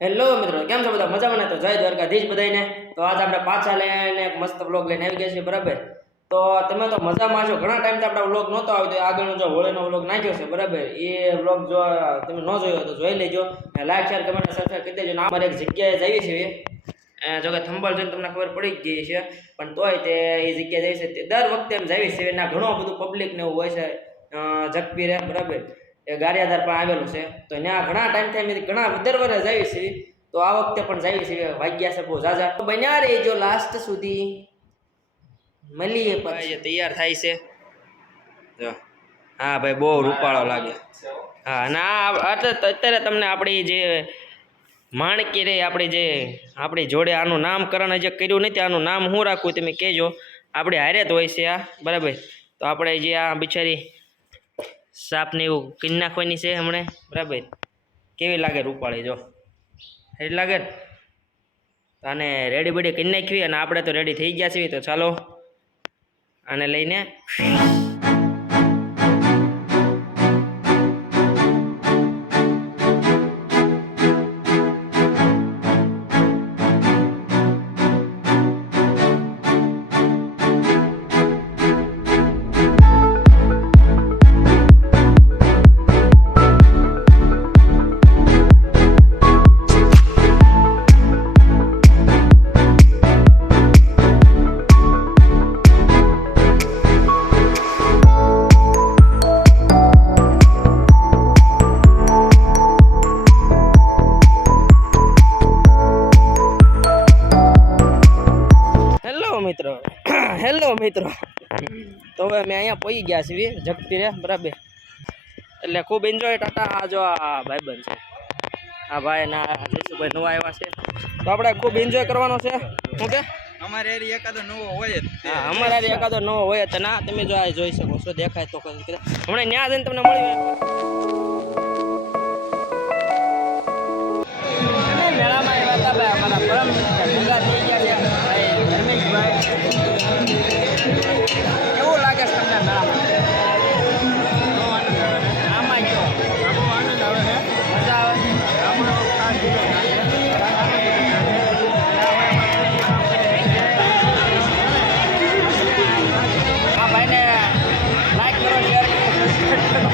Hello મિત્રો, કેમ છો બધા? મજામાં ને? તો જય દ્વારકાધીશ બધાને. તો આજ આપણે પાછા લઈને એક મસ્ત વ્લોગ લઈને આવી ગયા છીએ, બરાબર? તો તમે તો મજામાં છો. ઘણા ટાઈમથી આપણો વ્લોગ નહોતો આવ્યો, તો આગળનો જો હોળીનો વ્લોગ નાખ્યો છે, બરાબર? એ વ્લોગ જો તમે ન જોયો તો જોઈ લેજો, લાઈક શેર કમેન્ટ સબસ્ક્રાઇબ કરી દેજો. અમારે એક જગ્યાએ જઈએ છીએ, જો કે થંબલ જોઈને તમને ખબર પડી જ ગઈ છે, પણ તોય તે એ જગ્યાએ જાય છે તે દર વખતે એમ જાય છે. એના ઘણો બધું પબ્લિક ને એવું હોય છે જગપીરે, બરાબર? એ ગારિયાધાર પણ આવેલું છે. તો ત્યાં ઘણા ટાઈમથી અમે ઘણા દર વર્ષે જઈએ છીએ, તો આ વખતે પણ જઈએ છીએ. વાગ્યા છે બહુ ઝાઝા, તો બન્યા રહેજો લાસ્ટ સુધી. મળીએ પછી. તૈયાર થાય છે જો. હા ભાઈ, બહુ રૂપાળો લાગે. હા, ના અત્યારે તમને આપણી જે માણકી રે, આપણી જોડે આનું નામકરણ જે કર્યું નથી, આનું નામ શું રાખવું તમે કહેજો. આપણે હારે જ હોય છે આ, બરાબર? તો આપણે જે આ બિચારી સાપને એવું કરી નાખવાની છે હમણાં, બરાબર? કેવી લાગે રૂપાળી, જો સારી લાગે ને? અને રેડી બેડી કરી નાખવી, અને આપણે તો રેડી થઈ ગયા છીએ. તો ચાલો આને લઈને હેલો મિત્રો, તો હવે અમે અહીંયા પહોંચી ગયા છીએ જગપીરે, બરાબર? એટલે ખૂબ એન્જોય. ટાટા. આ જો આ ભાઈબંધ છે, આ ભાઈ ના જયસુભાઈ નવા આવ્યા છે, તો આપણે ખૂબ એન્જોય કરવાનો છે. શું કે અમારે એકાદો નવો હોય જ. હા, અમારે એકાદો નવો હોય જ. ના, તમે જો આ જોઈ શકો છો, દેખાય તો હમણાં ત્યાં જઈને તમને મળી મેળામાં આવ્યા હતા ભાઈ. અમારા પરમ ભેગા થઈ ગયા છે ભાઈ ધર્મેશભાઈ. કેવું લાગે છે તમને મેળામાં? આમાં જો આનંદ આવે છે, મજા આવે. આ ભાઈને લાઈક કરો, શેર કરો,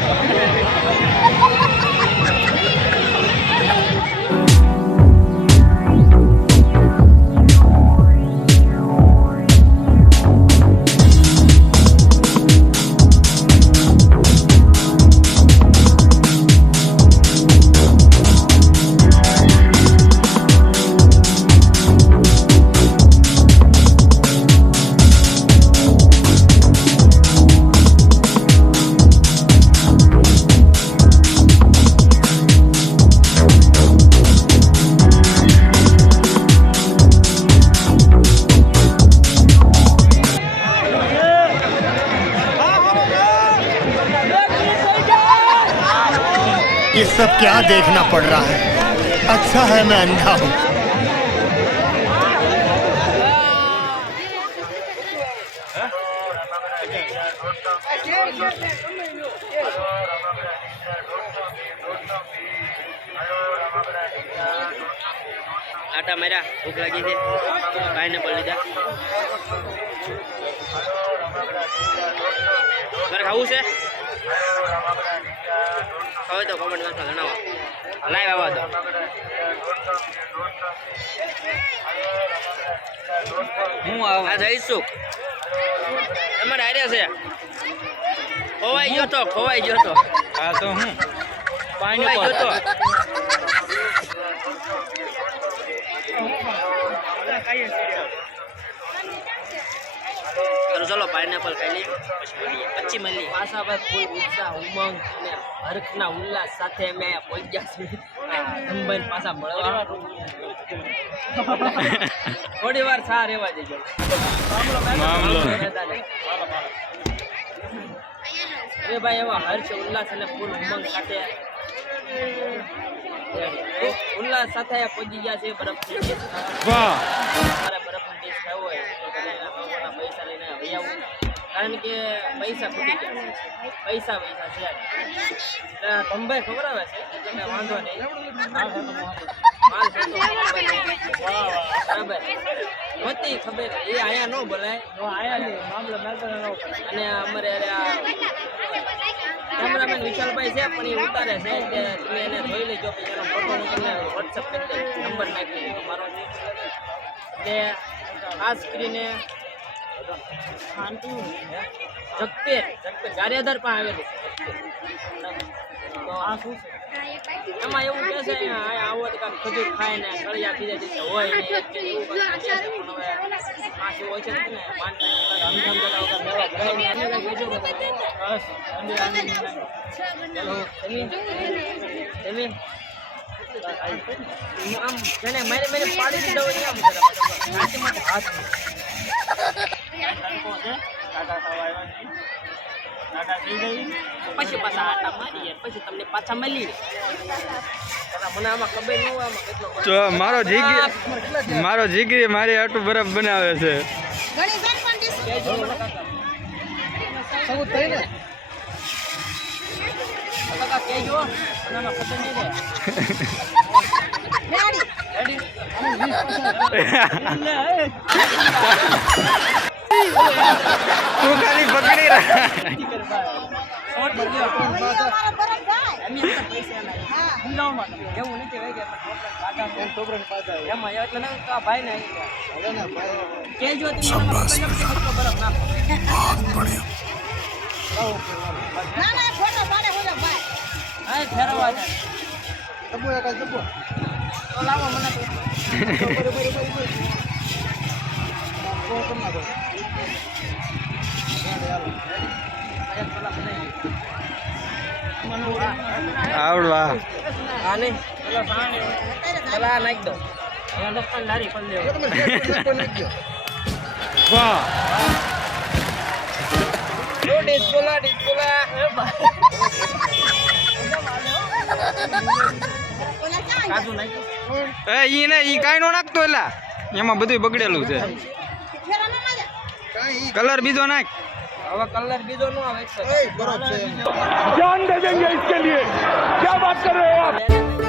ये सब क्या देखना पड़ रहा है? अच्छा है मैं अंधा हूँ. આટા માર્યા, ભૂખ લાગી છે, પાઇનેપલ લીધા. મારે ખાવું છે? હવે તો કોમેન્ટમાં જણાવો, લાઈવ આવવા દો. હું આ જઈશું તમારે હાર્યા છે. ખોવાઈ ગયો તો હા, તો હું ખોવાઈ ગયો તો. ચલો પાઇનેપલ ખાઈ લઈએ, પછી મળીએ. પાછા ભાઈ ફૂલ ઉત્સાહ, ઉમંગ અને હર્ષના ઉલ્લાસ સાથે અમે પહોંચ્યા છીએ ધમભાઈ પાછા મળવા. થોડી વાર સા રહેવા દેજો. અરે ભાઈ, એવા હર્ષ ઉલ્લાસ અને ફૂલ ઉમંગ સાથે પહોંચી ગયા છે. બરફ ટેસ્ટ ખાવો હોય તો પૈસા લઈને ભાઈ આવું, કારણ કે પૈસા ખૂટી ગયા છે. પૈસા છે ધમભાઈ ખબર આવે છે, એટલે વાંધો નહીં. માલ થતો બરાબર નહોતી ખબર એ આયા ન બોલાય અને અમારે કેમેરામેન વિશાલભાઈ છે પણ એ ઉતારે છે કે તમે એને જોઈ લેજો કે એનો ફોટો હું તમને વોટ્સઅપ કરી દઈશ નંબર નાખી દઈશ મારો એટલે ખાસ કરીને જગપેર ગારિયાધાર પણ આવેલું તો આ શું છે એમાં એવું કહે છે અહીંયા આવો તો કાંઈક ખજૂર ખાય ને કળિયા બીજા દિવસે હોય ને એવું કંઈક કહે છે પણ હવે આ શું હોય છે ને માનતા અંધામ જતા વગર મેળા ભરાય ને એને કંઈ કહેજો બસ તમે આમ જેને મારે પાડી દીધા હોય આમ માટે હાથ પછી પાછા આટા મારીએ પછી તમને પાછા મળીએ મને આમાં ખબર ન હોય આમાં કેટલો તો મારો જીગરી મારી આટલું બરફ બનાવે છે. કહેજો અને આમાં ખબર નહીં તું ખાલી પકડી રાખ. આવડવા હા નહીં પેલા નાખી દો લારી ખોલી દેવો વાહ ડિસ્કોલા કાજુ નાખી ઈ ને ઈ કાઈ નો નાખતો એલા એમાં બધું બગડેલું છે. કલર બીજો નાખ. હવે કલર બીજો નો આવે जान दे देंगे इसके लिए क्या बात कर रहे हो आप.